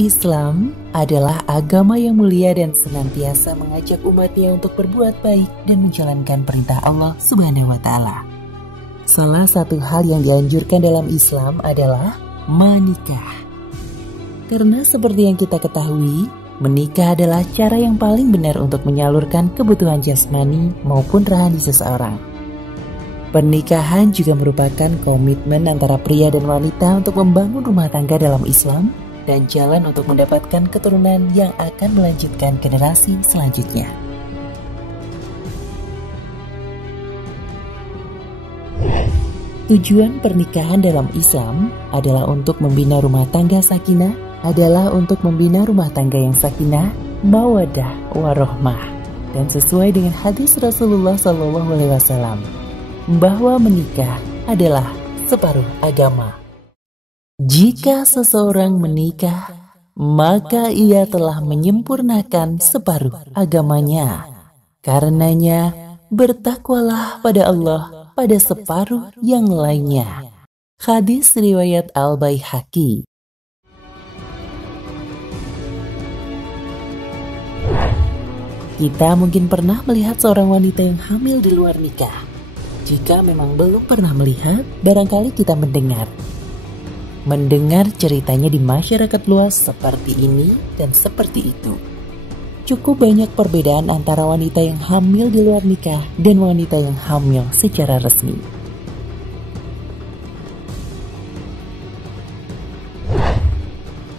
Islam adalah agama yang mulia dan senantiasa mengajak umatnya untuk berbuat baik dan menjalankan perintah Allah Subhanahu wa Ta'ala. Salah satu hal yang dianjurkan dalam Islam adalah menikah. Karena seperti yang kita ketahui, menikah adalah cara yang paling benar untuk menyalurkan kebutuhan jasmani maupun rohani seseorang. Pernikahan juga merupakan komitmen antara pria dan wanita untuk membangun rumah tangga dalam Islam dan jalan untuk mendapatkan keturunan yang akan melanjutkan generasi selanjutnya. Tujuan pernikahan dalam Islam adalah untuk membina rumah tangga sakinah, mawaddah, warohmah, dan sesuai dengan hadis Rasulullah SAW bahwa menikah adalah separuh agama. Jika seseorang menikah, maka ia telah menyempurnakan separuh agamanya. Karenanya, bertakwalah pada Allah pada separuh yang lainnya. Hadis riwayat Al-Baihaqi. Kita mungkin pernah melihat seorang wanita yang hamil di luar nikah. Jika memang belum pernah melihat, barangkali kita mendengar ceritanya di masyarakat luas seperti ini dan seperti itu. Cukup banyak perbedaan antara wanita yang hamil di luar nikah dan wanita yang hamil secara resmi.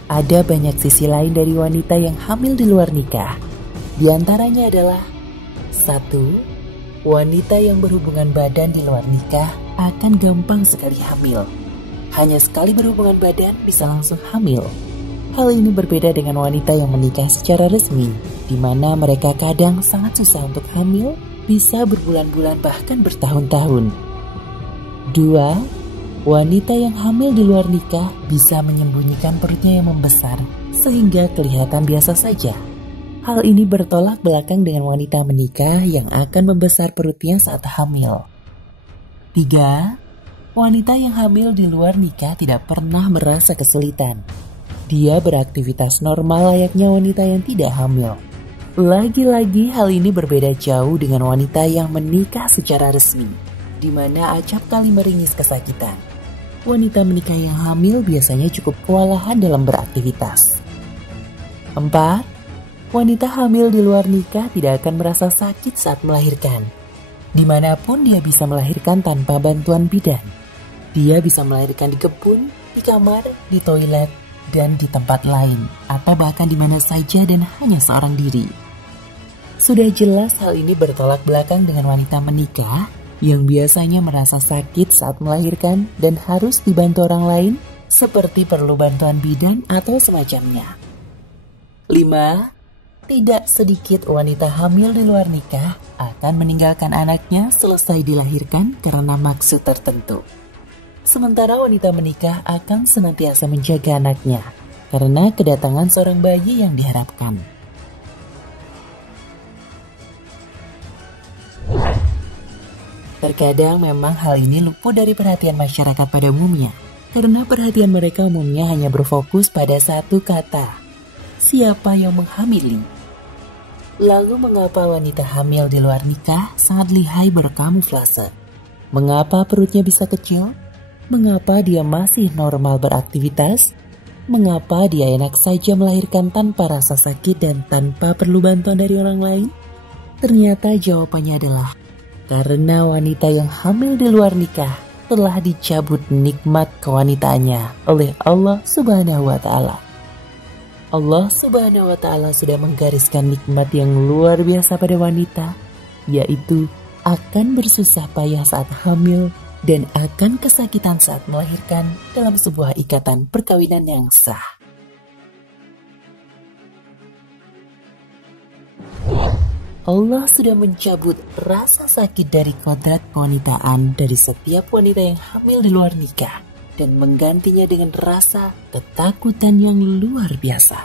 Ada banyak sisi lain dari wanita yang hamil di luar nikah. Di antaranya adalah 1. Wanita yang berhubungan badan di luar nikah akan gampang sekali hamil. Hanya sekali berhubungan badan bisa langsung hamil. Hal ini berbeda dengan wanita yang menikah secara resmi, di mana mereka kadang sangat susah untuk hamil, bisa berbulan-bulan bahkan bertahun-tahun. 2. Wanita yang hamil di luar nikah bisa menyembunyikan perutnya yang membesar, sehingga kelihatan biasa saja. Hal ini bertolak belakang dengan wanita menikah yang akan membesar perutnya saat hamil. 3. Wanita yang hamil di luar nikah tidak pernah merasa kesulitan. Dia beraktivitas normal layaknya wanita yang tidak hamil. Lagi-lagi hal ini berbeda jauh dengan wanita yang menikah secara resmi, di mana acap kali meringis kesakitan. Wanita menikah yang hamil biasanya cukup kewalahan dalam beraktivitas. 4. Wanita hamil di luar nikah tidak akan merasa sakit saat melahirkan. Dimanapun dia bisa melahirkan tanpa bantuan bidan. Dia bisa melahirkan di kebun, di kamar, di toilet, dan di tempat lain, atau bahkan di mana saja dan hanya seorang diri. Sudah jelas hal ini bertolak belakang dengan wanita menikah yang biasanya merasa sakit saat melahirkan dan harus dibantu orang lain, seperti perlu bantuan bidan atau semacamnya. 5. Tidak sedikit wanita hamil di luar nikah akan meninggalkan anaknya selesai dilahirkan karena maksud tertentu. Sementara wanita menikah akan senantiasa menjaga anaknya karena kedatangan seorang bayi yang diharapkan. Terkadang memang hal ini luput dari perhatian masyarakat pada umumnya, karena perhatian mereka umumnya hanya berfokus pada satu kata, siapa yang menghamili. Lalu mengapa wanita hamil di luar nikah sangat lihai berkamuflase? Mengapa perutnya bisa kecil? Mengapa dia masih normal beraktivitas? Mengapa dia enak saja melahirkan tanpa rasa sakit dan tanpa perlu bantuan dari orang lain? Ternyata jawabannya adalah karena wanita yang hamil di luar nikah telah dicabut nikmat kewanitaannya oleh Allah Subhanahu wa Ta'ala. Allah Subhanahu wa Ta'ala sudah menggariskan nikmat yang luar biasa pada wanita, yaitu akan bersusah payah saat hamil dan akan kesakitan saat melahirkan dalam sebuah ikatan perkawinan yang sah. Allah sudah mencabut rasa sakit dari kodrat kewanitaan dari setiap wanita yang hamil di luar nikah dan menggantinya dengan rasa ketakutan yang luar biasa.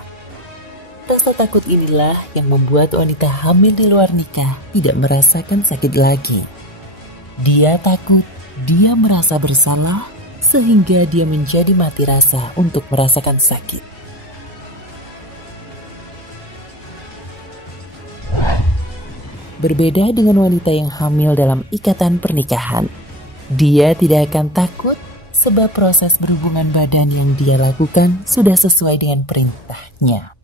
Rasa takut inilah yang membuat wanita hamil di luar nikah tidak merasakan sakit lagi. Dia takut, dia merasa bersalah, sehingga dia menjadi mati rasa untuk merasakan sakit. Berbeda dengan wanita yang hamil dalam ikatan pernikahan, dia tidak akan takut sebab proses berhubungan badan yang dia lakukan sudah sesuai dengan perintahnya.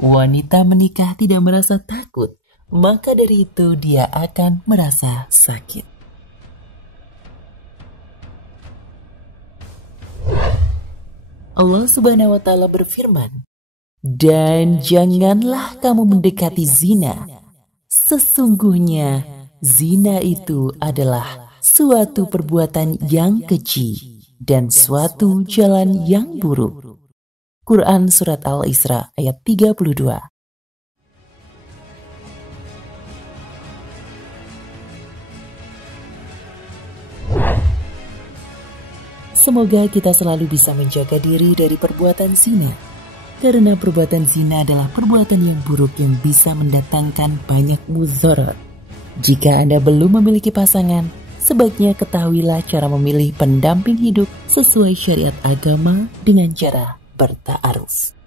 Wanita menikah tidak merasa takut, maka dari itu dia akan merasa sakit. Allah Subhanahu wa Ta'ala berfirman, "Dan janganlah kamu mendekati zina. Sesungguhnya zina itu adalah suatu perbuatan yang keji dan suatu jalan yang buruk." Quran Surat Al-Isra ayat 32. Semoga kita selalu bisa menjaga diri dari perbuatan zina, karena perbuatan zina adalah perbuatan yang buruk yang bisa mendatangkan banyak mudarat. Jika Anda belum memiliki pasangan, sebaiknya ketahuilah cara memilih pendamping hidup sesuai syariat agama dengan cara berta'aruf.